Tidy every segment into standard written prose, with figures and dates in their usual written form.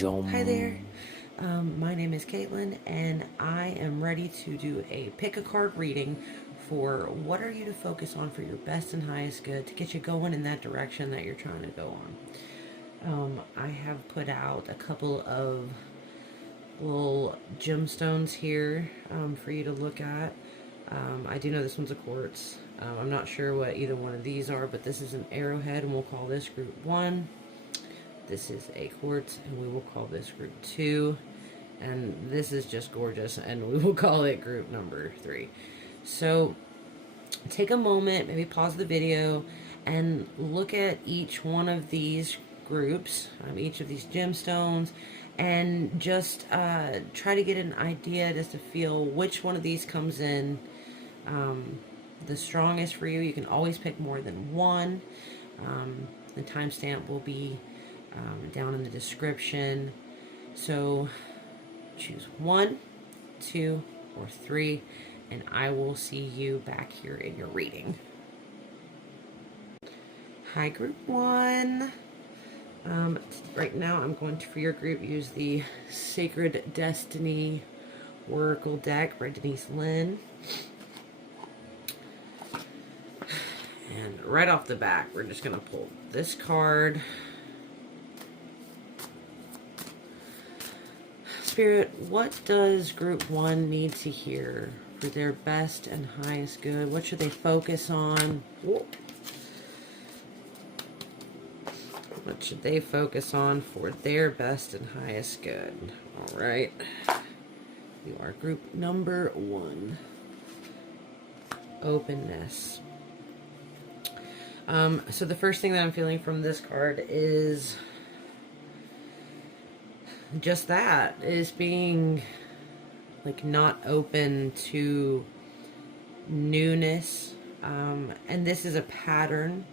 Hi there. My name is Caitlin, and I am ready to do a pick a card reading for what are you to focus on for your best and highest good to get you going in that direction that you're trying to go on. I have put out a couple of little gemstones here for you to look at. I do know this one's a quartz. I'm not sure what either one of these are, but this is an arrowhead, and we'll call this group 1. This is a quartz, and we will call this group 2. And this is just gorgeous, and we will call it group number 3. So take a moment, maybe pause the video, and look at each one of these groups, each of these gemstones, and just try to get an idea just to feel which one of these comes in the strongest for you. You can always pick more than one. The timestamp will be down in the description. So choose 1, 2, or 3, and I will see you back here in your reading. Hi, group 1. Right now I'm going to, for your group, use the Sacred Destiny Oracle deck by Denise, Linn. And right off the bat, we're just going to pull this card. Spirit, what does group 1 need to hear for their best and highest good? What should they focus on? What should they focus on for their best and highest good? All right. You are group number 1. Openness. So the first thing that I'm feeling from this card is just that, is being like not open to newness. And this is a pattern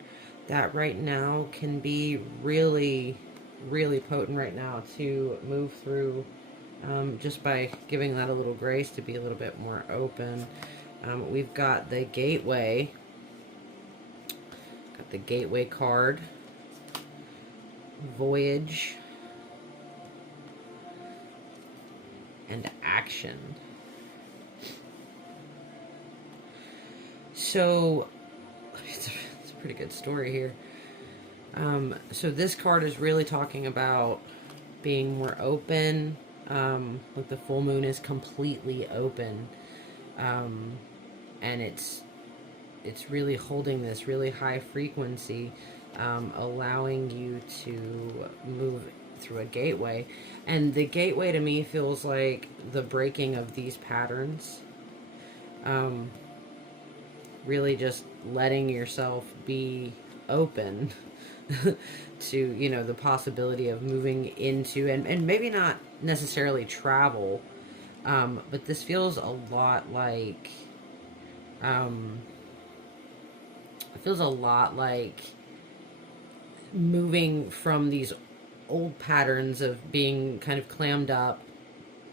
that right now can be really, really potent right now to move through, just by giving that a little grace to be a little bit more open. We've got the gateway. Got the gateway card. Voyage. And action. So it's a pretty good story here. So this card is really talking about being more open. Like the full moon is completely open, and it's really holding this really high frequency, allowing you to move through a gateway. And the gateway to me feels like the breaking of these patterns. Really just letting yourself be open to, you know, the possibility of moving into, and maybe not necessarily travel, but this feels a lot like, it feels a lot like moving from these old patterns of being kind of clammed up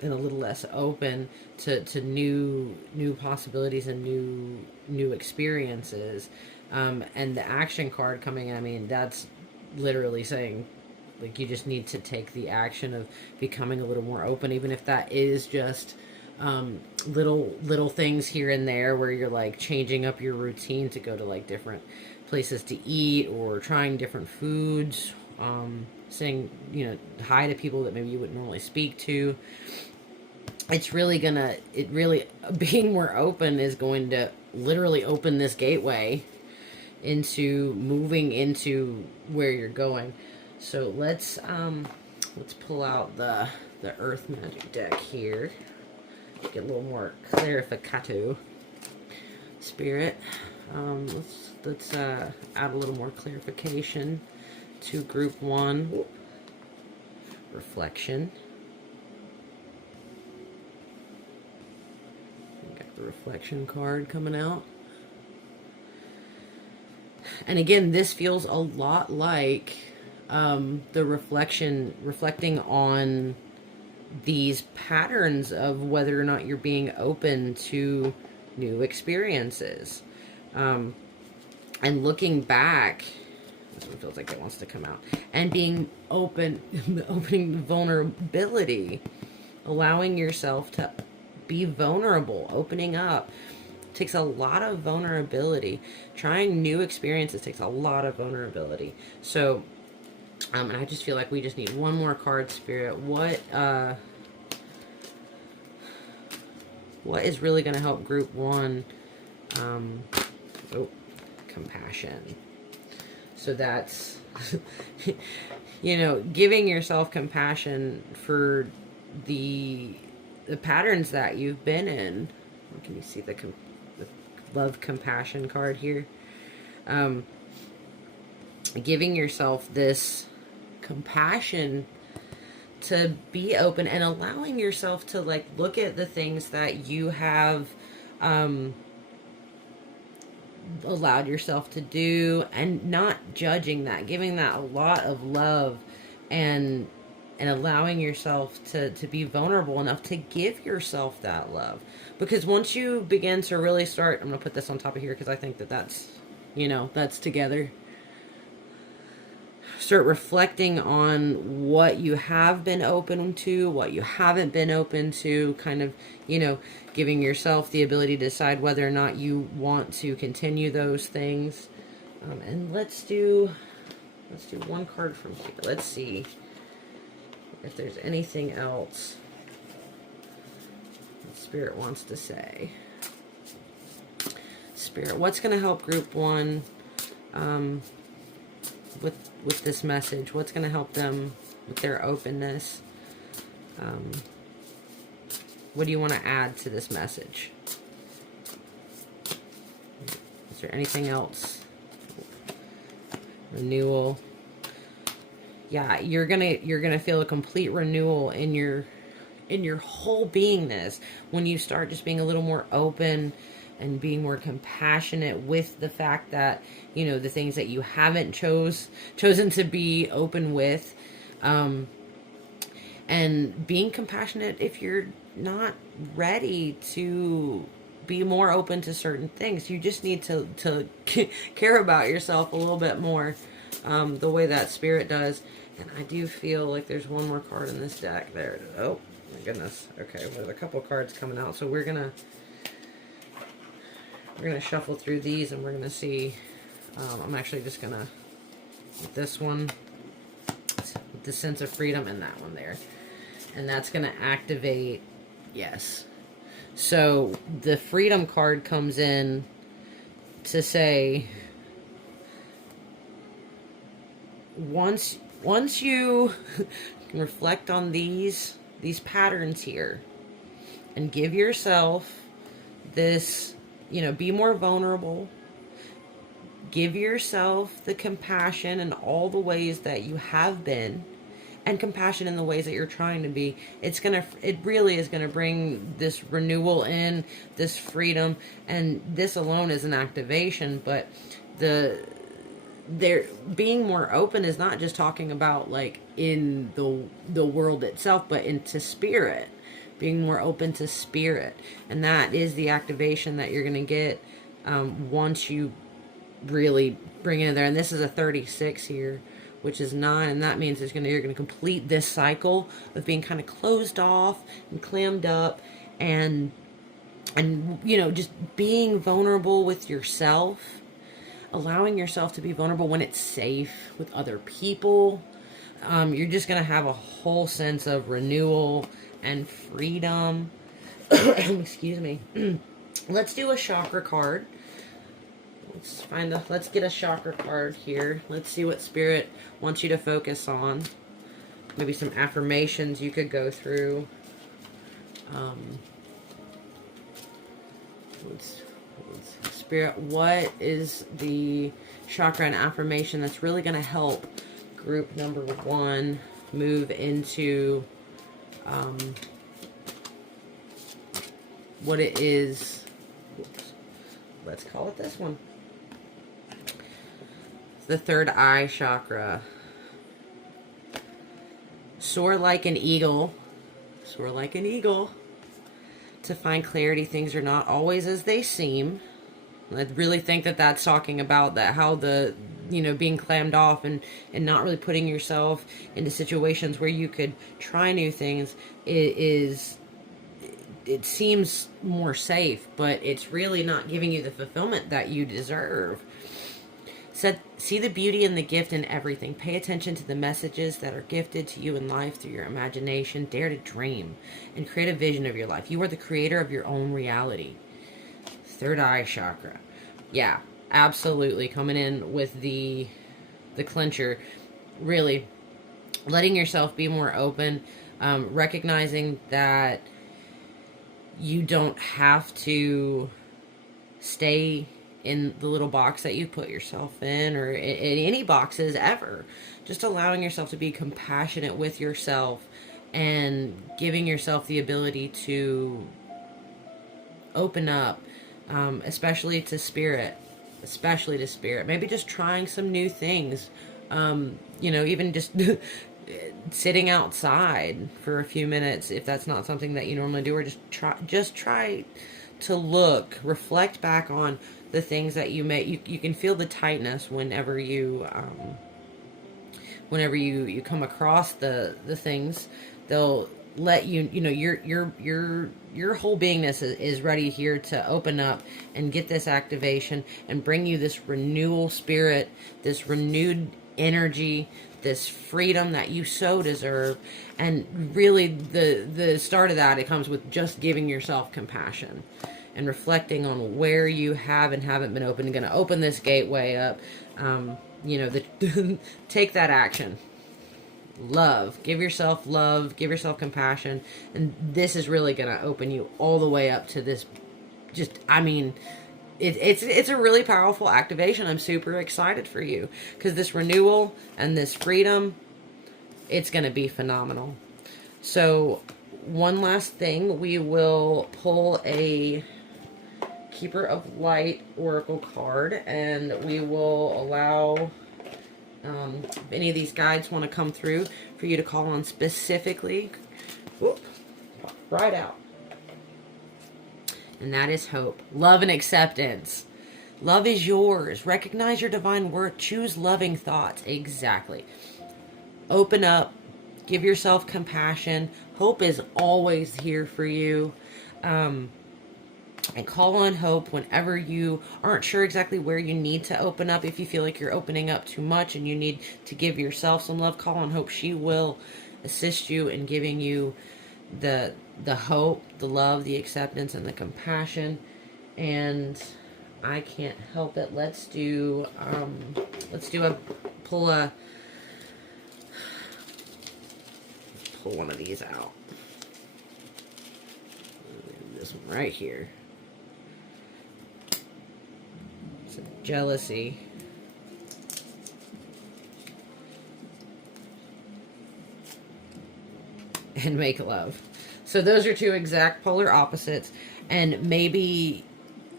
and a little less open to new possibilities and new experiences. And the action card coming in, I mean, that's literally saying, like, you just need to take the action of becoming a little more open, even if that is just little things here and there where you're like changing up your routine to go to like different places to eat, or trying different foods, saying, you know, hi to people that maybe you wouldn't normally speak to. It's really gonna, being more open is going to literally open this gateway into moving into where you're going. So let's pull out the Earth Magic deck here. Get a little more clarificato. Spirit, let's add a little more clarification to group 1. Reflection. We got the reflection card coming out. And again, this feels a lot like the reflecting on these patterns of whether or not you're being open to new experiences. And looking back This one feels like it wants to come out. And being open, opening vulnerability, allowing yourself to be vulnerable, opening up. Takes a lot of vulnerability. Trying new experiences takes a lot of vulnerability. So, and I just feel like we just need one more card, Spirit. What is really going to help group one? Compassion. So that's, you know, giving yourself compassion for the patterns that you've been in. Can you see the love compassion card here? Giving yourself this compassion to be open and allowing yourself to like look at the things that you have allowed yourself to do and not judging that, giving that a lot of love and allowing yourself to be vulnerable enough to give yourself that love. Because once you begin to really start, I'm going to put this on top of here because I think that that's, you know, that's together. Start reflecting on what you have been open to, what you haven't been open to, kind of, you know, giving yourself the ability to decide whether or not you want to continue those things. And let's do one card from here. Let's see if there's anything else Spirit wants to say. Spirit, what's going to help group one with this message? What's going to help them with their openness? What do you want to add to this message? Is there anything else? Renewal. Yeah, you're gonna feel a complete renewal in your whole beingness when you start just being a little more open and being more compassionate with the fact that, you know, the things that you haven't chosen to be open with, and being compassionate if you're not ready to be more open to certain things. You just need to care about yourself a little bit more, the way that Spirit does. And I do feel like there's one more card in this deck. There it is. Oh my goodness. Okay, well, there's a couple of cards coming out, so we're gonna shuffle through these and we're gonna see. I'm actually just gonna, with this one, with the sense of freedom, and that one there, and that's gonna activate. Yes. So the freedom card comes in to say, once you reflect on these patterns here and give yourself this, you know, be more vulnerable, give yourself the compassion in all the ways that you have been, and compassion in the ways that you're trying to be, it really is gonna bring this renewal in, this freedom. And this alone is an activation, but they're being more open is not just talking about like in the world itself, but into spirit, being more open to spirit. And that is the activation that you're going to get once you really bring it in there. And this is a 36 here, which is 9, and that means you're going to complete this cycle of being kind of closed off and clammed up, and you know, just being vulnerable with yourself, allowing yourself to be vulnerable when it's safe with other people. You're just going to have a whole sense of renewal and freedom. Excuse me. Let's do a chakra card. Let's get a chakra card here. Let's see what Spirit wants you to focus on. Maybe some affirmations you could go through. Spirit, what is the chakra and affirmation that's really going to help group number 1 move into what it is? Oops. Let's call it this one. The third eye chakra. Soar like an eagle. Soar like an eagle. To find clarity, things are not always as they seem. I really think that that's talking about that, how the being clammed off and not really putting yourself into situations where you could try new things it seems more safe, but it's really not giving you the fulfillment that you deserve. See the beauty and the gift in everything. Pay attention to the messages that are gifted to you in life through your imagination. Dare to dream and create a vision of your life. You are the creator of your own reality. Third eye chakra. Yeah, absolutely. Coming in with the clincher. Really letting yourself be more open. Recognizing that you don't have to stay in the little box that you put yourself in, or in any boxes ever. Just allowing yourself to be compassionate with yourself and giving yourself the ability to open up, especially to spirit. Maybe just trying some new things. Even just sitting outside for a few minutes if that's not something that you normally do, or just try to reflect back on the things that you can feel the tightness whenever you come across the things. They'll let your whole beingness is ready here to open up and get this activation and bring you this renewal spirit, this renewed energy, this freedom that you so deserve. And really the start of that, it comes with just giving yourself compassion and reflecting on where you have and haven't been open. Going to open this gateway up. Take that action. Love. Give yourself love. Give yourself compassion. And this is really going to open you all the way up to this. It's a really powerful activation. I'm super excited for you because this renewal and this freedom, it's going to be phenomenal. So one last thing, we will pull a Keeper of Light Oracle card, and we will allow if any of these guides want to come through for you to call on specifically. Whoop, right out. And that is hope, love, and acceptance. Love is yours. Recognize your divine worth. Choose loving thoughts. Exactly. Open up. Give yourself compassion. Hope is always here for you. And call on hope whenever you aren't sure exactly where you need to open up. If you feel like you're opening up too much and you need to give yourself some love, call on hope. She will assist you in giving you the hope, the love, the acceptance, and the compassion. And I can't help it. Let's do pull one of these out. This one right here. It's jealousy. And make love. So those are two exact polar opposites, and maybe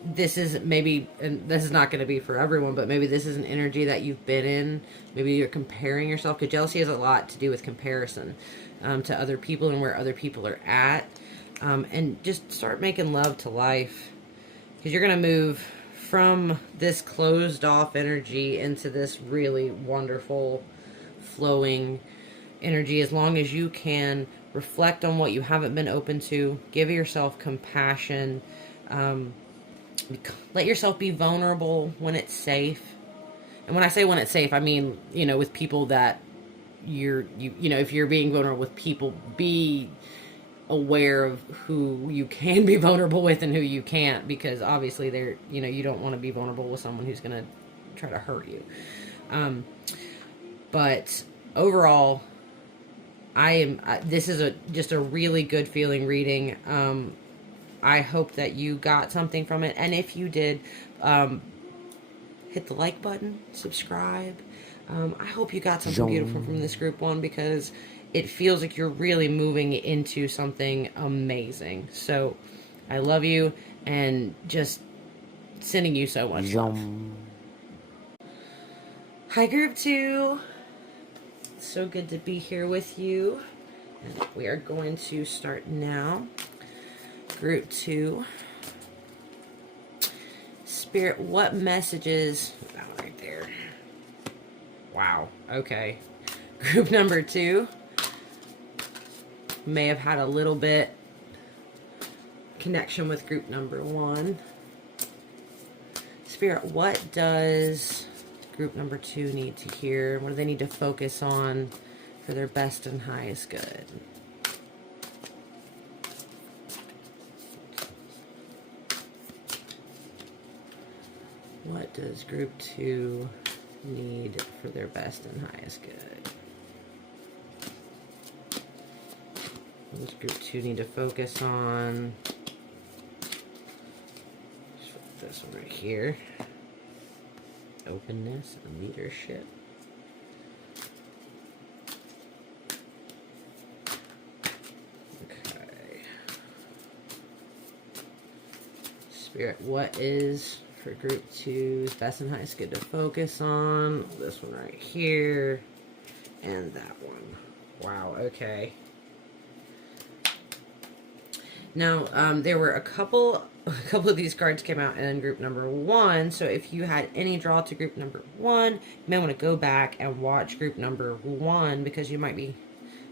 this is and this is not going to be for everyone, but maybe this is an energy that you've been in. Maybe you're comparing yourself, because jealousy has a lot to do with comparison to other people and where other people are at, and just start making love to life, because you're going to move from this closed off energy into this really wonderful flowing energy, as long as you can reflect on what you haven't been open to, give yourself compassion, let yourself be vulnerable when it's safe. And when I say when it's safe, I mean, with people that if you're being vulnerable with people, be aware of who you can be vulnerable with and who you can't, because obviously you don't want to be vulnerable with someone who's going to try to hurt you. But overall, this is just a really good feeling reading. I hope that you got something from it. And if you did, hit the like button, subscribe. I hope you got something beautiful from this group one, because it feels like you're really moving into something amazing. So I love you, and just sending you so much love. Hi, group 2. So good to be here with you. And we are going to start now. Group 2. Spirit, what messages... Oh, right there. Wow. Okay. Group number 2 may have had a little bit connection with group number 1. Spirit, what does group number 2 need to hear? What do they need to focus on for their best and highest good? What does group 2 need for their best and highest good? What does group 2 need to focus on? Just put this one right here. Openness and leadership. Okay. Spirit, what is for group 2's best and highest good to focus on? This one right here. And that one. Wow, okay. Now, there were a couple of these cards came out in group number 1. So if you had any draw to group number 1, you may want to go back and watch group number 1, because you might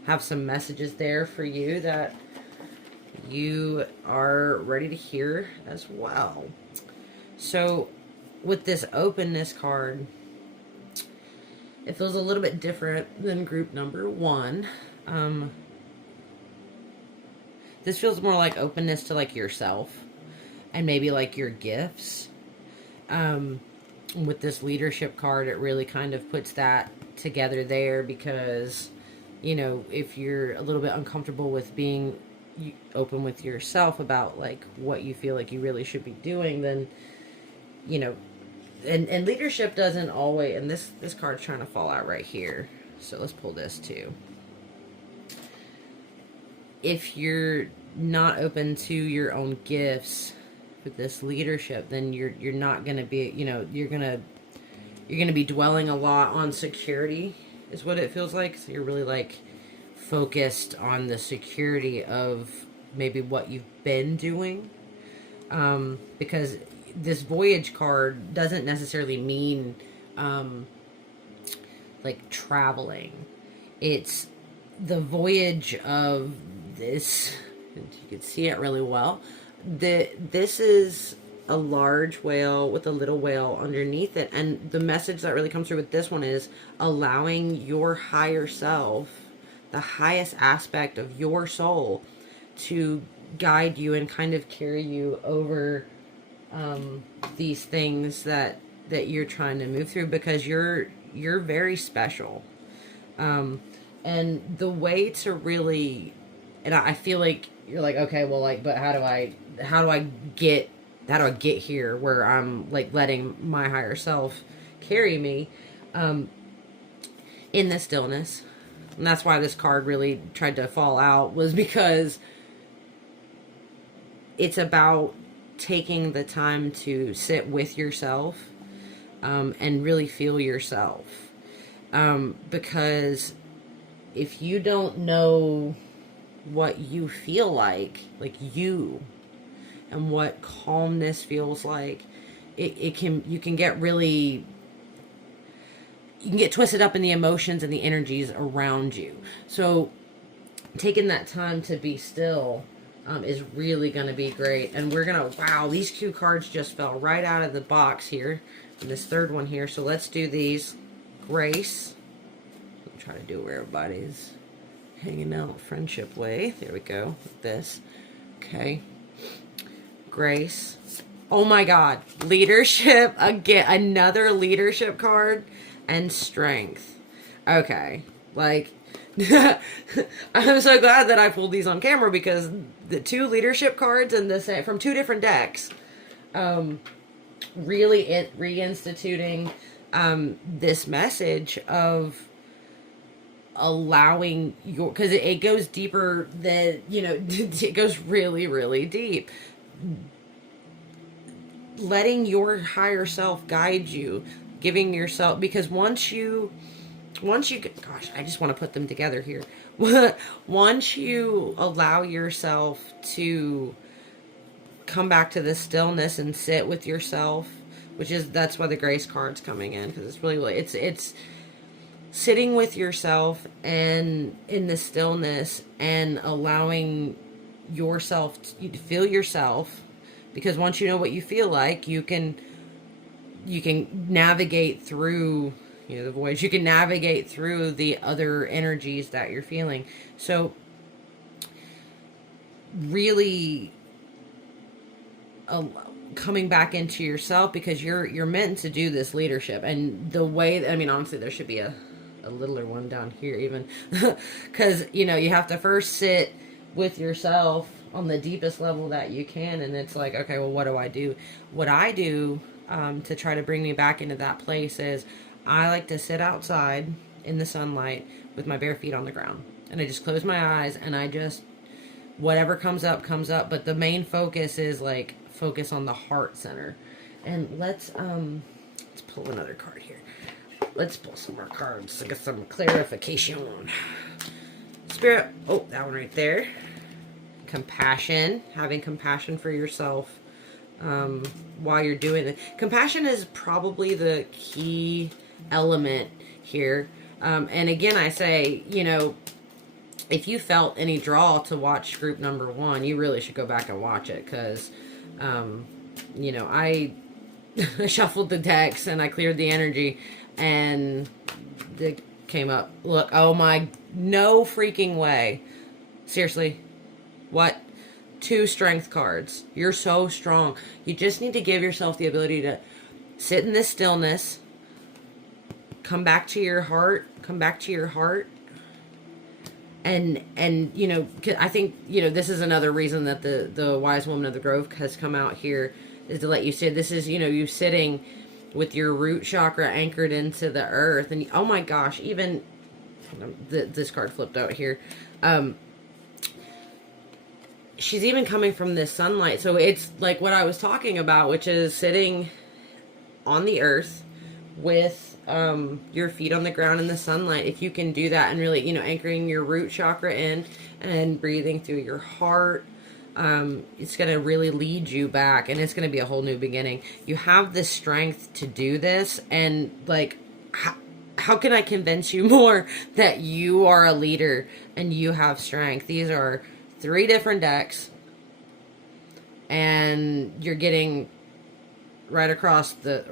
have some messages there for you that you are ready to hear as well. So with this openness card, it feels a little bit different than group number 1. This feels more like openness to like yourself and maybe like your gifts. With this leadership card, it really kind of puts that together there, because, you know, if you're a little bit uncomfortable with being open with yourself about like what you feel like you really should be doing, then, you know, and leadership doesn't always, and this card's trying to fall out right here. So let's pull this too. If you're not open to your own gifts with this leadership, then you're not going to be, you know, you're going to be dwelling a lot on security is what it feels like. So you're really like focused on the security of maybe what you've been doing. Because this voyage card doesn't necessarily mean like traveling. It's the voyage of this, and you can see it really well. This is a large whale with a little whale underneath it, and the message that really comes through with this one is allowing your higher self, the highest aspect of your soul, to guide you and kind of carry you over these things that you're trying to move through, because you're very special. And the way to really, and I feel like you're like, okay, well, like, but how do I get here where I'm like letting my higher self carry me in the stillness? And that's why this card really tried to fall out, was because it's about taking the time to sit with yourself and really feel yourself. Because if you don't know what you feel like you, and what calmness feels like, you can get twisted up in the emotions and the energies around you. So taking that time to be still is really going to be great. And we're going to, wow, these 2 cards just fell right out of the box here. And this third one here. So let's do these. Grace. I'm trying to do where everybody's hanging out friendship way. There we go. Like this. Okay. Grace. Oh my God. Leadership. Again, another leadership card. And strength. Okay. Like, I'm so glad that I pulled these on camera, because the 2 leadership cards and from 2 different decks, really reinstituting this message of allowing your, because it goes deeper than, you know, it goes really, really deep. Letting your higher self guide you, giving yourself, because once you gosh, I just want to put them together here. Once you allow yourself to come back to the stillness and sit with yourself, that's why the Grace card's coming in, because it's really, sitting with yourself and in the stillness and allowing yourself to feel yourself, because once you know what you feel like, you can navigate through, the voice. You can navigate through the other energies that you're feeling. So really coming back into yourself, because you're meant to do this leadership. And the way, I mean, honestly, there should be a littler one down here even, because you have to first sit with yourself on the deepest level that you can. And it's like, okay, well, what do I do? What I do to try to bring me back into that place is I like to sit outside in the sunlight with my bare feet on the ground, and I just close my eyes, and I just, whatever comes up comes up. But the main focus is like focus on the heart center. And let's pull another card here. Let's pull some more cards to get some clarification. Spirit, oh, that one right there. Compassion, having compassion for yourself while you're doing it. Compassion is probably the key element here. And again, I say, if you felt any draw to watch group number 1, you really should go back and watch it, because, I shuffled the decks and I cleared the energy, and it came up. Look, oh my, no freaking way. Seriously, what? 2 strength cards. You're so strong. You just need to give yourself the ability to sit in this stillness, come back to your heart, and I think, this is another reason that the wise woman of the grove has come out here, is to let you sit. This is, you sitting with your root chakra anchored into the earth. And oh my gosh, even this card flipped out here. She's even coming from this sunlight. So it's like what I was talking about, which is sitting on the earth with your feet on the ground in the sunlight. If you can do that and really, anchoring your root chakra in and breathing through your heart, it's going to really lead you back, and it's going to be a whole new beginning. You have the strength to do this, and like, how can I convince you more that you are a leader and you have strength? These are 3 different decks, and you're getting right across the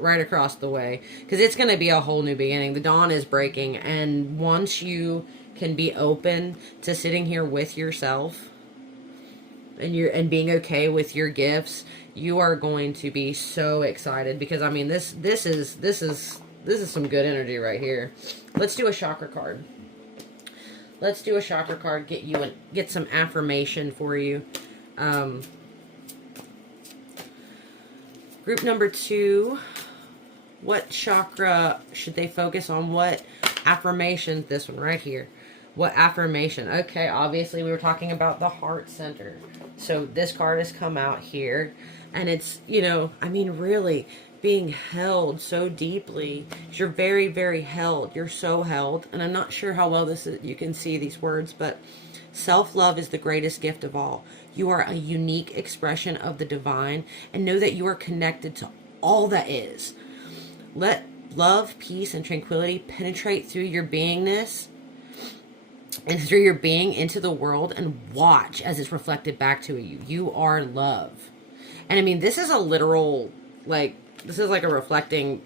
way, because it's going to be a whole new beginning. The dawn is breaking, and once you can be open to sitting here with yourself and being okay with your gifts, you are going to be so excited, because I mean, this is some good energy right here. Let's do a chakra card. Get some affirmation for you. Group number 2, what chakra should they focus on? What affirmation? This one right here. What affirmation? Okay, obviously we were talking about the heart center. So this card has come out here, and it's, really being held so deeply. You're very, very held. You're so held. And I'm not sure how well you can see these words, but self-love is the greatest gift of all. You are a unique expression of the divine, and know that you are connected to all that is. Let love, peace, and tranquility penetrate through your beingness and through your being into the world, and watch as it's reflected back to you. You are love. And I mean, this is a literal, this is like a reflecting,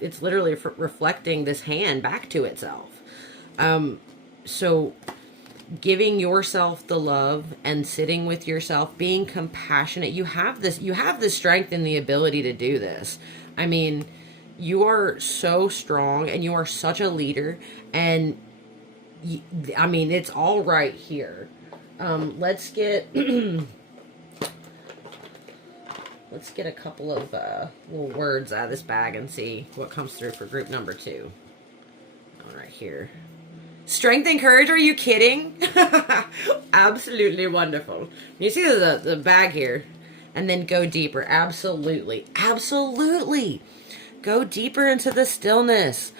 it's literally reflecting this hand back to itself. So giving yourself the love and sitting with yourself, being compassionate, you have the strength and the ability to do this. I mean, you are so strong, and you are such a leader, and it's all right here. Let's get a couple of little words out of this bag and see what comes through for group number 2. All right, here. Strength and courage, are you kidding? Absolutely wonderful. You see the bag here, and then go deeper. Absolutely. Go deeper into the stillness.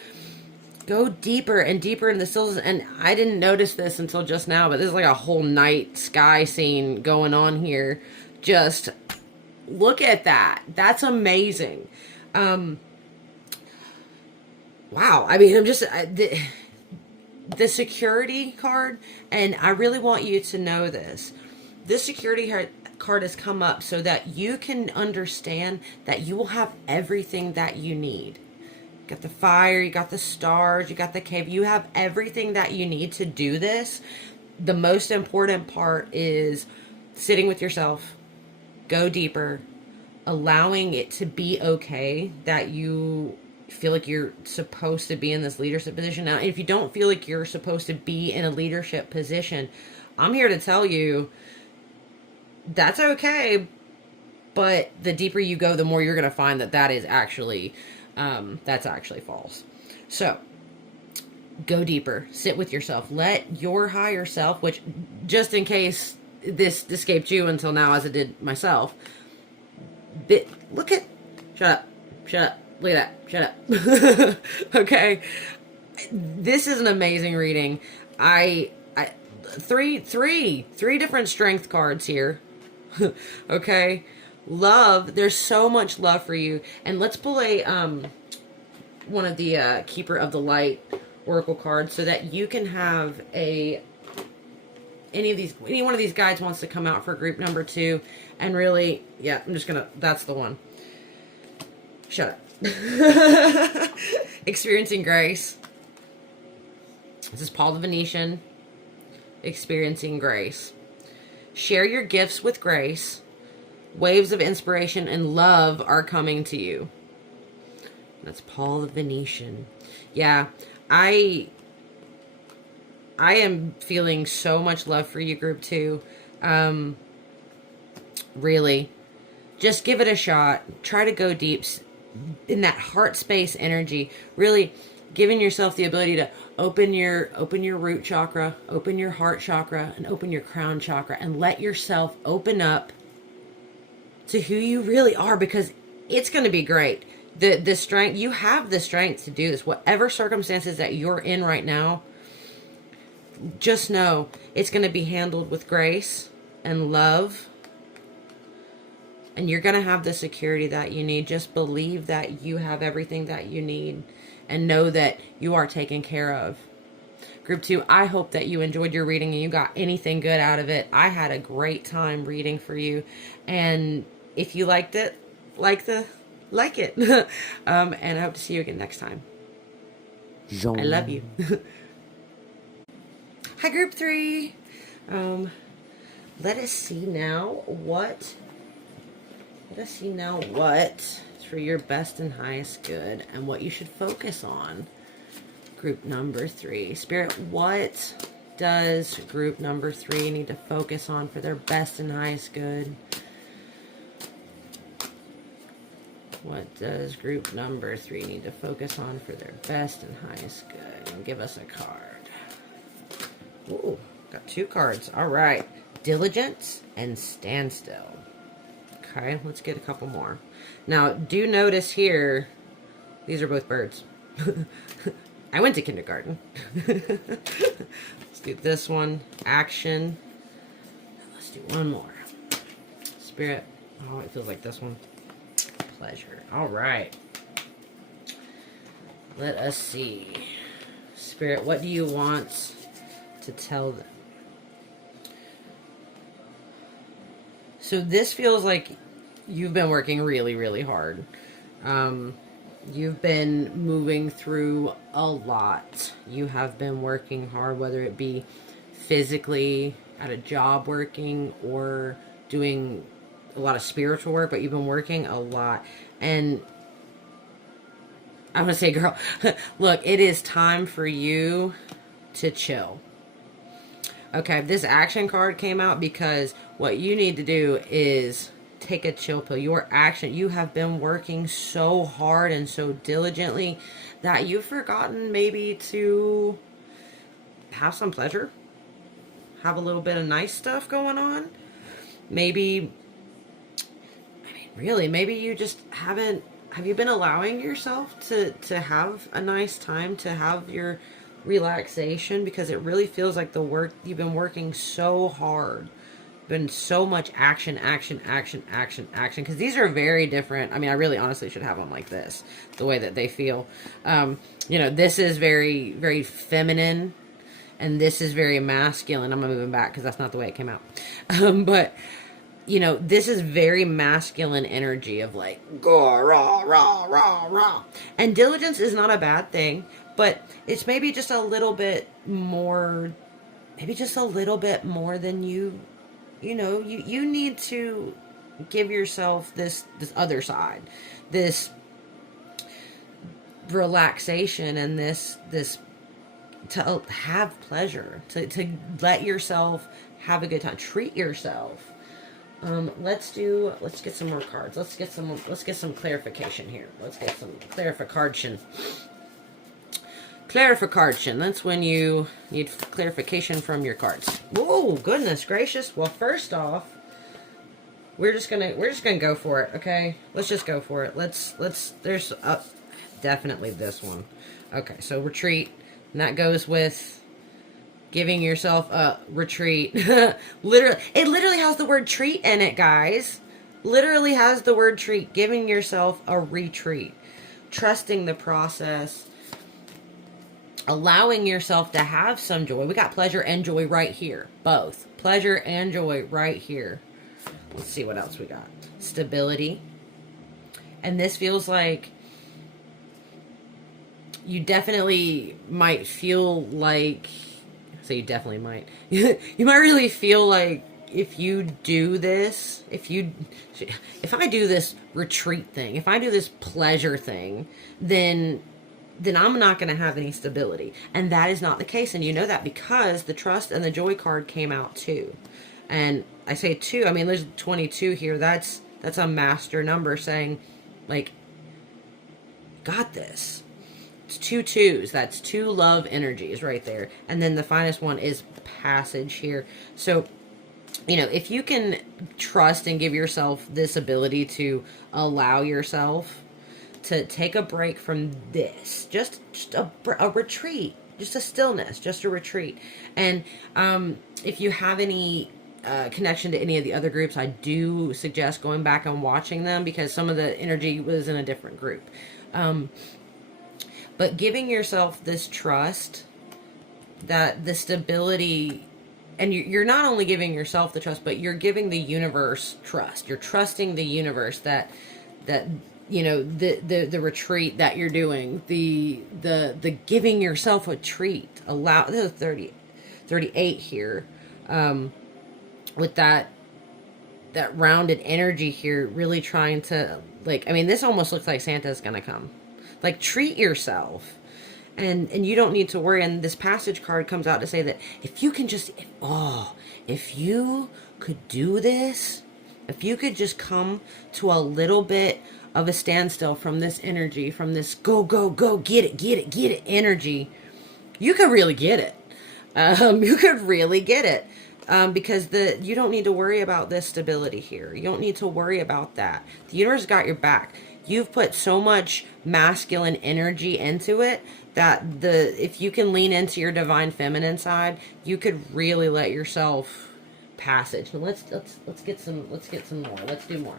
Go deeper and deeper in the stillness. And I didn't notice this until just now, but there's like a whole night sky scene going on here. Just look at that. That's amazing. Wow. I mean, the security card, and I really want you to know this. This security card has come up so that you can understand that you will have everything that you need. You got the fire, you got the stars, you got the cave. You have everything that you need to do this. The most important part is sitting with yourself, go deeper, allowing it to be okay that you feel like you're supposed to be in this leadership position. Now, if you don't feel like you're supposed to be in a leadership position, I'm here to tell you that's okay. But the deeper you go, the more you're going to find that that is actually, that's actually false. So go deeper, sit with yourself, let your higher self, which just in case this escaped you until now, as it did myself, look at, shut up, look at that, shut up. Okay, this is an amazing reading. Three different strength cards here. Okay, love, there's so much love for you. And let's pull a one of the Keeper of the Light oracle cards so that you can have any one of these guides wants to come out for group number 2. And really, yeah, I'm just gonna, that's the one. Shut up. Experiencing grace. This is Paul the Venetian. Experiencing grace. Share your gifts with grace. Waves of inspiration and love are coming to you. That's Paul the Venetian. Yeah, I am feeling so much love for you, group 2. Really, just give it a shot. Try to go deep in that heart space energy. Really giving yourself the ability to open your root chakra, open your heart chakra, and open your crown chakra, and let yourself open up to who you really are, because it's going to be great. The strength, you have the strength to do this. Whatever circumstances that you're in right now, just know it's going to be handled with grace and love. And you're going to have the security that you need. Just believe that you have everything that you need. And know that you are taken care of. Group 2, I hope that you enjoyed your reading and you got anything good out of it. I had a great time reading for you. And if you liked it, like it. And I hope to see you again next time. I love you. Hi, group 3. Let us see now what is for your best and highest good and what you should focus on. Group number 3. Spirit, what does group number 3 need to focus on for their best and highest good? What does group number 3 need to focus on for their best and highest good? And give us a card. Ooh, got 2 cards. All right. Diligence and standstill. Okay, let's get a couple more. Now, do notice here, these are both birds. I went to kindergarten. Let's do this one. Action. Let's do one more. Spirit. Oh, it feels like this one. Pleasure. All right. Let us see. Spirit, what do you want to tell them? So this feels like you've been working really, really hard. You've been moving through a lot. You have been working hard, whether it be physically at a job working or doing a lot of spiritual work, but you've been working a lot. And I'm going to say, girl, look, it is time for you to chill. Okay, this action card came out because what you need to do is take a chill pill. Your action, you have been working so hard and so diligently that you've forgotten maybe to have some pleasure, have a little bit of nice stuff going on. Maybe, really, maybe you just haven't, have you been allowing yourself to have a nice time, to have your relaxation? Because it really feels like the work, you've been working so hard. Been so much action, because these are very different. I mean, I really honestly should have them like this, the way that they feel. This is very, very feminine. And this is very masculine. I'm going to move him back because that's not the way it came out. But, you know, this is very masculine energy of like, go, rah, rah, rah, rah. And diligence is not a bad thing, but it's maybe just a little bit more, maybe just a little bit more than you know, you need to give yourself this other side, this relaxation, and this to have pleasure, to let yourself have a good time, treat yourself. Let's get some more cards. Let's get some clarification here. Let's get some clarification. Clarification. That's when you need clarification from your cards. Whoa, goodness gracious. Well, first off, we're just gonna go for it, okay? Let's just go for it. There's definitely this one. Okay, so retreat, and that goes with giving yourself a retreat. It literally has the word treat in it, guys. Literally has the word treat. Giving yourself a retreat. Trusting the process. Allowing yourself to have some joy. We got pleasure and joy right here. Both. Pleasure and joy right here. Let's see what else we got. Stability. And this feels like you definitely might feel like, so you definitely might, you might really feel like if you do this, if I do this retreat thing, if I do this pleasure thing, then I'm not going to have any stability. And that is not the case. And you know that because the trust and the joy card came out too. And I say two, I mean, there's 22 here. That's a master number saying, like, got this. It's 2 2s. That's 2 love energies right there. And then the finest one is passage here. So, you know, if you can trust and give yourself this ability to allow yourself to take a break from this, just a retreat, just a stillness, just a retreat. And if you have any connection to any of the other groups, I do suggest going back and watching them because some of the energy was in a different group. But giving yourself this trust, that the stability, and you're not only giving yourself the trust, but you're giving the universe trust. You're trusting the universe that you know, the retreat that you're doing, the giving yourself a treat. Allow, this is 38 here, with that rounded energy here, really trying to, like, I mean, this almost looks like Santa's gonna come. Like, treat yourself. And you don't need to worry. And this passage card comes out to say that if you can just, if you could do this, if you could just come to a little bit of a standstill from this energy, from this go, get it energy, you could really get it. You could really get it. Because you don't need to worry about this stability here. You don't need to worry about that. The universe got your back. You've put so much masculine energy into it that if you can lean into your divine feminine side, you could really let yourself passage. Now let's get some more. Let's do more.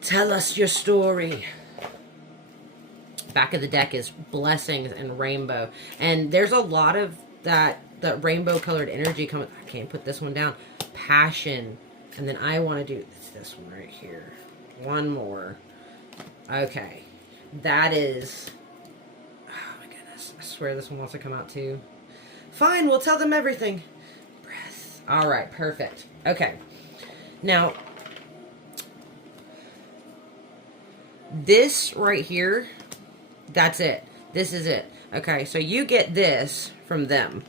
Tell us your story. Back of the deck is blessings and rainbow, and there's a lot of that rainbow colored energy coming. I can't put this one down. Passion, and then I want to do this one right here. One more. Okay, that is. Oh my goodness! I swear this one wants to come out too. Fine, we'll tell them everything. Breath. All right, perfect. Okay, now this right here. That's it. This is it. Okay, so you get this from them.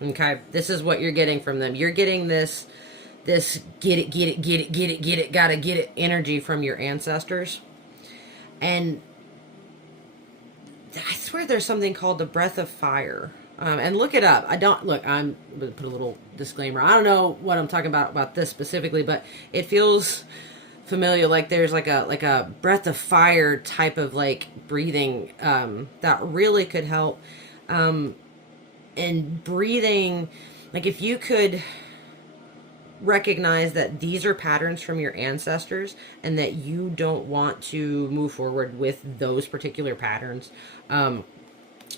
Okay, this is what you're getting from them. You're getting this get it, gotta get it energy from your ancestors. And I swear there's something called the breath of fire. And look it up. I'm going to put a little disclaimer. I don't know what I'm talking about this specifically, but it feels familiar, like there's like a breath of fire type of like breathing that really could help. And breathing, like if you could recognize that these are patterns from your ancestors and that you don't want to move forward with those particular patterns,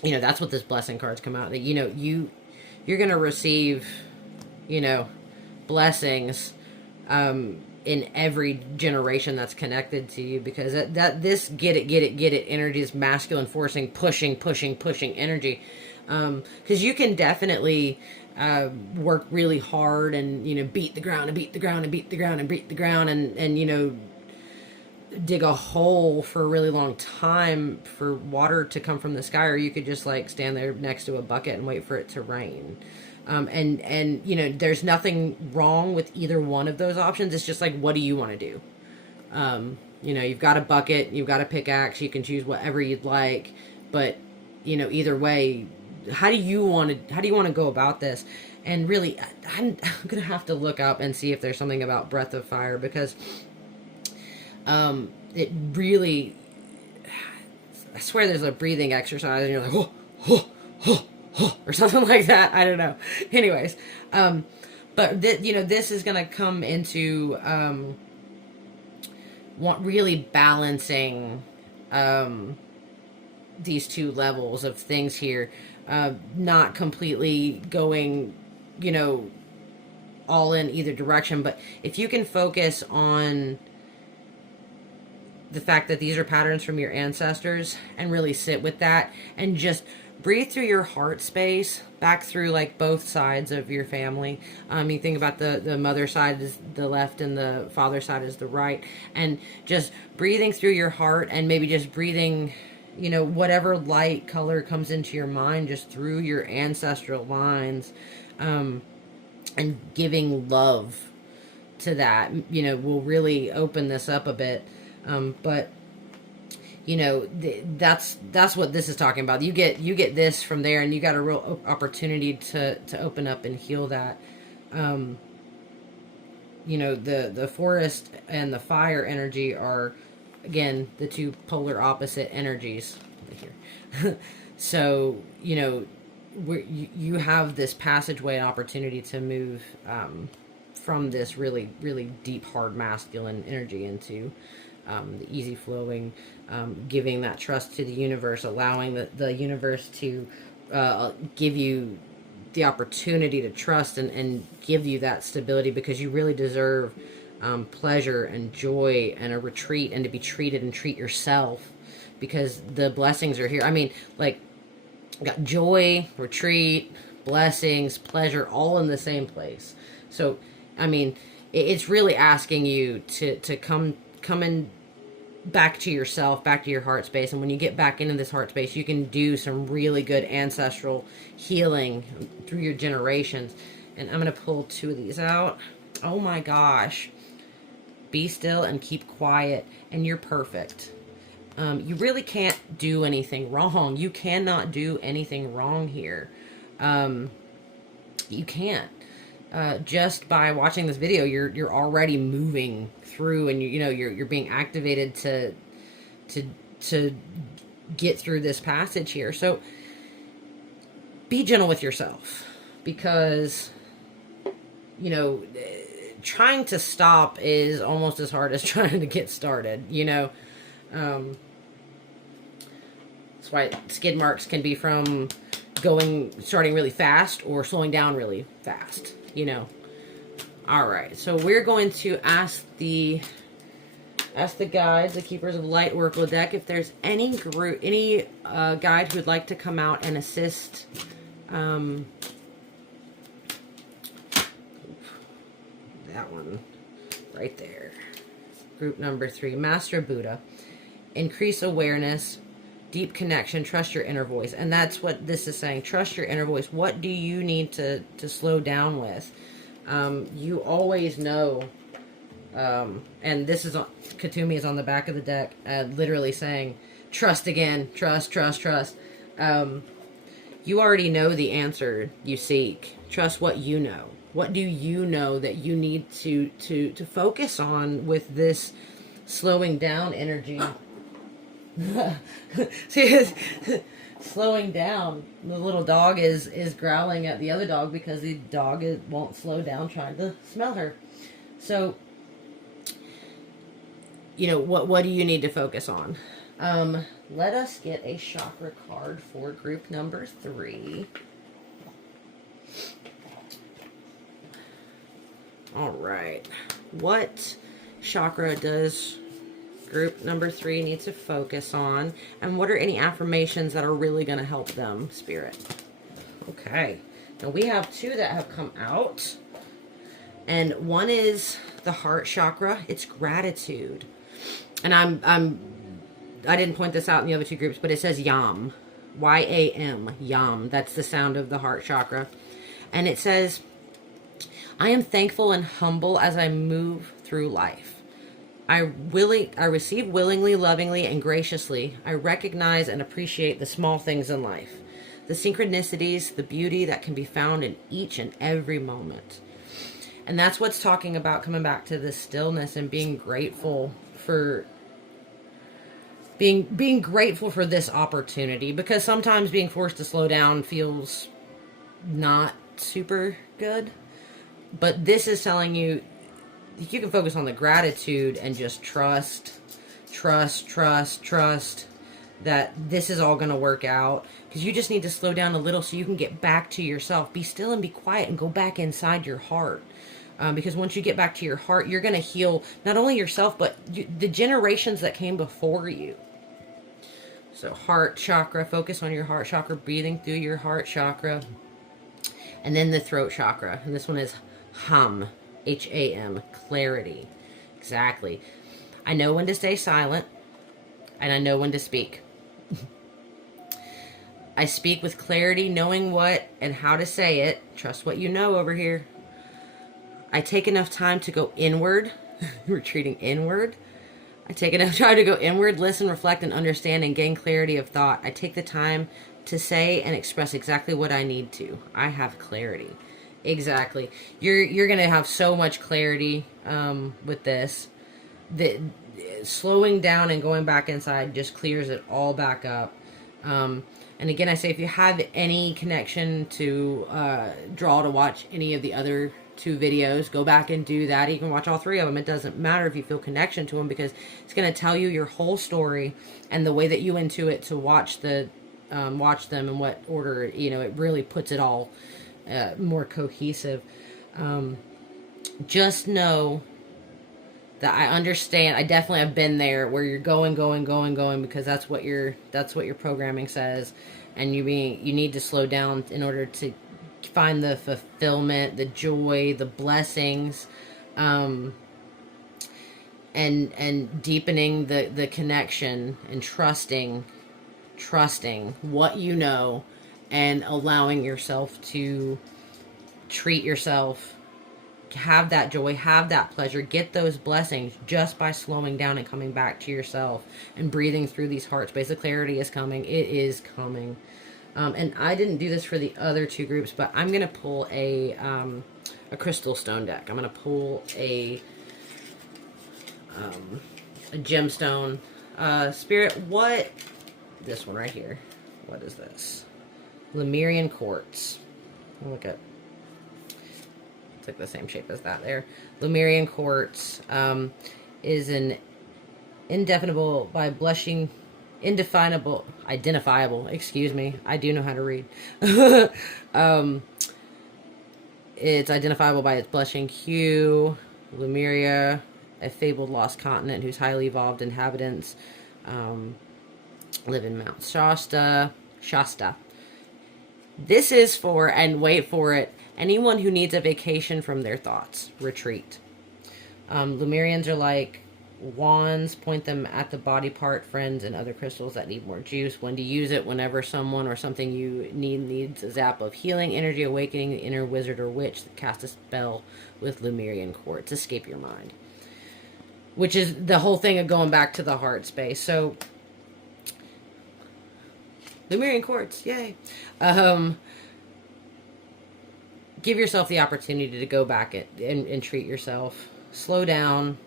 you know, that's what this blessing cards come out. That, you know, you're going to receive, you know, blessings in every generation that's connected to you, because that this get it energy is masculine, forcing, pushing energy, because you can definitely work really hard and, you know, beat the ground and beat the ground and beat the ground and beat the ground and you know, dig a hole for a really long time for water to come from the sky, or you could just like stand there next to a bucket and wait for it to rain. And you know, there's nothing wrong with either one of those options. It's just like, what do you want to do? You know, you've got a bucket, you've got a pickaxe, you can choose whatever you'd like, but you know, either way, how do you want to go about this? And really, I'm gonna have to look up and see if there's something about breath of fire, because it really, I swear there's a breathing exercise and you're like, oh, oh, oh, oh, or something like that. I don't know. Anyways, but you know, this is going to come into really balancing these two levels of things here, not completely going, you know, all in either direction. But if you can focus on the fact that these are patterns from your ancestors and really sit with that and just breathe through your heart space back through like both sides of your family. You think about the mother side is the left and the father side is the right, and just breathing through your heart and maybe just breathing, you know, whatever light color comes into your mind just through your ancestral lines, and giving love to that, you know, will really open this up a bit. But you know, that's what this is talking about. You get this from there, and you got a real opportunity to open up and heal that. You know, the forest and the fire energy are, again, the two polar opposite energies here. So, you know, you have this passageway and opportunity to move from this really, really deep, hard masculine energy into the easy flowing, giving that trust to the universe, allowing the universe to give you the opportunity to trust and give you that stability, because you really deserve pleasure and joy and a retreat, and to be treated and treat yourself, because the blessings are here. I mean, like, got joy, retreat, blessings, pleasure, all in the same place. So, I mean, it's really asking you to come in back to yourself, back to your heart space. And when you get back into this heart space, you can do some really good ancestral healing through your generations. And I'm going to pull two of these out. Oh my gosh. Be still and keep quiet, and you're perfect. You really can't do anything wrong. You cannot do anything wrong here. You can't. Just by watching this video, you're already moving through, and you know you're being activated to get through this passage here. So be gentle with yourself, because you know, trying to stop is almost as hard as trying to get started. You know, that's why skid marks can be from starting really fast or slowing down really fast. You know. All right, so we're going to ask the guides, the keepers of light oracle deck, if there's any guide who would like to come out and assist. That one right there. Group number 3, Master Buddha. Increase awareness, deep connection, trust your inner voice. And that's what this is saying. Trust your inner voice. What do you need to slow down with? You always know, and this is Katumi is on the back of the deck, literally saying, trust again, trust. You already know the answer you seek. Trust what you know. What do you know that you need to focus on with this slowing down energy? See, slowing down. The little dog is growling at the other dog because the dog won't slow down trying to smell her. So, you know, what do you need to focus on? Let us get a chakra card for group number 3. All right. What chakra does group number 3 need to focus on? And what are any affirmations that are really going to help them, Spirit? Okay. Now we have 2 that have come out. And one is the heart chakra. It's gratitude. And I didn't point this out in the other 2 groups, but it says yam. Y-A-M. Yam. That's the sound of the heart chakra. And it says, I am thankful and humble as I move through life. I receive willingly, lovingly, and graciously. I recognize and appreciate the small things in life, the synchronicities, the beauty that can be found in each and every moment. And that's what's talking about, coming back to the stillness and being grateful for being grateful for this opportunity, because sometimes being forced to slow down feels not super good. But this is telling you you can focus on the gratitude and just trust that this is all going to work out, because you just need to slow down a little so you can get back to yourself. Be still and be quiet and go back inside your heart. Because once you get back to your heart, you're going to heal not only yourself, but the generations that came before you. So heart chakra, focus on your heart chakra, breathing through your heart chakra. And then the throat chakra. And this one is hum, H-A-M, clarity. Exactly. I know when to stay silent, and I know when to speak. I speak with clarity, knowing what and how to say it. Trust what you know over here. I take enough time to go inward, retreating inward. I take enough time to go inward, listen, reflect, and understand, and gain clarity of thought. I take the time to say and express exactly what I need to. I have clarity. Exactly. You're going to have so much clarity with this. The slowing down and going back inside just clears it all back up. And again, I say, if you have any connection to draw to watch any of the other 2 videos, go back and do that. You can watch all 3 of them. It doesn't matter if you feel connection to them, because it's going to tell you your whole story and the way that you intuit to watch them in what order. It really puts it all more cohesive. Just know that I understand. I definitely have been there where you're going, because that's what your programming says, and you need to slow down in order to find the fulfillment, the joy, the blessings, and deepening the connection, and trusting what you know, and allowing yourself to treat yourself, have that joy, have that pleasure, get those blessings just by slowing down and coming back to yourself and breathing through these heart space. The clarity is coming. It is coming. And I didn't do this for the other 2 groups, but I'm going to pull a crystal stone deck. I'm going to pull a gemstone. Spirit, what? This one right here. What is this? Lemurian quartz. Look at. It's like the same shape as that there. Lemurian quartz is an indefinable by blushing. Identifiable, excuse me. I do know how to read. It's identifiable by its blushing hue. Lemuria, a fabled lost continent whose highly evolved inhabitants live in Mount Shasta. This is for, and wait for it, anyone who needs a vacation from their thoughts. Retreat. Lemurians are like wands, point them at the body part, friends, and other crystals that need more juice. When to use it: whenever someone or something you needs a zap of healing, energy, awakening the inner wizard or witch, cast a spell with Lemurian quartz. Escape your mind. Which is the whole thing of going back to the heart space. So, Lemurian quartz, yay. Give yourself the opportunity to go back and treat yourself. Slow down.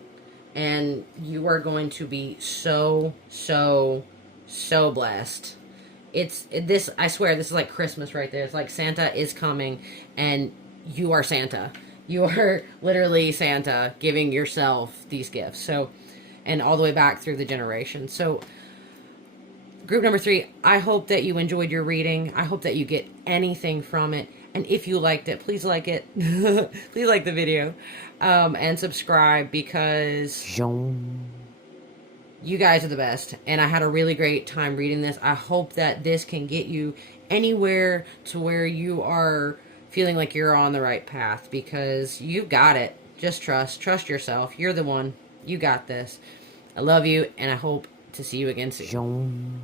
And you are going to be so blessed. I swear, this is like Christmas right there. It's like Santa is coming, and you are Santa. You are literally Santa giving yourself these gifts. So, and all the way back through the generations. So, Group number 3, I hope that you enjoyed your reading. I hope that you get anything from it. And if you liked it, please like it. Please like the video. And subscribe, because you guys are the best. And I had a really great time reading this. I hope that this can get you anywhere to where you are feeling like you're on the right path, because you got it. Just trust yourself. You're the one. You got this. I love you, and I hope to see you again soon.